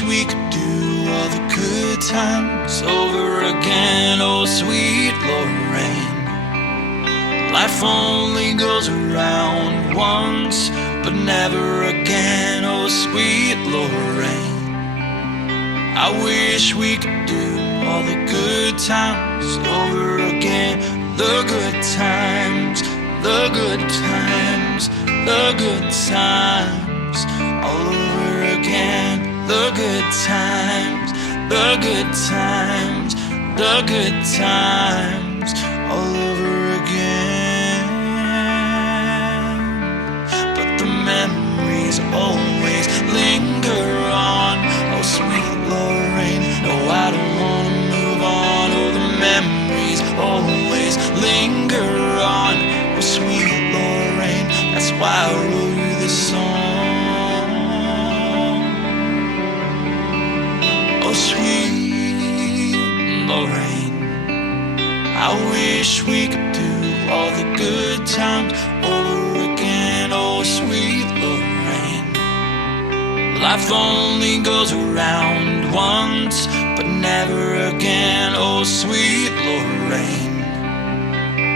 wish we could do all the good times over again, oh sweet Lorraine. Life only goes around once, but never again, oh sweet Lorraine. I wish we could do all the good times over again. The good times, the good times, the good times, all over again. The good times, the good times, the good times, all over again. But the memories always linger on, oh sweet Lorraine. No, I don't wanna move on. Oh, the memories always linger on, oh sweet Lorraine. That's why I wrote you this song, oh sweet Lorraine. I wish we could do all the good times over again, oh sweet Lorraine. Life only goes around once, but never again, oh sweet Lorraine.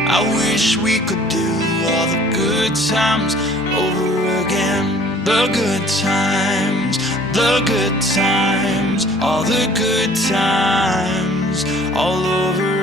I wish we could do all the good times over again. The good times, the good times, all the good times, all over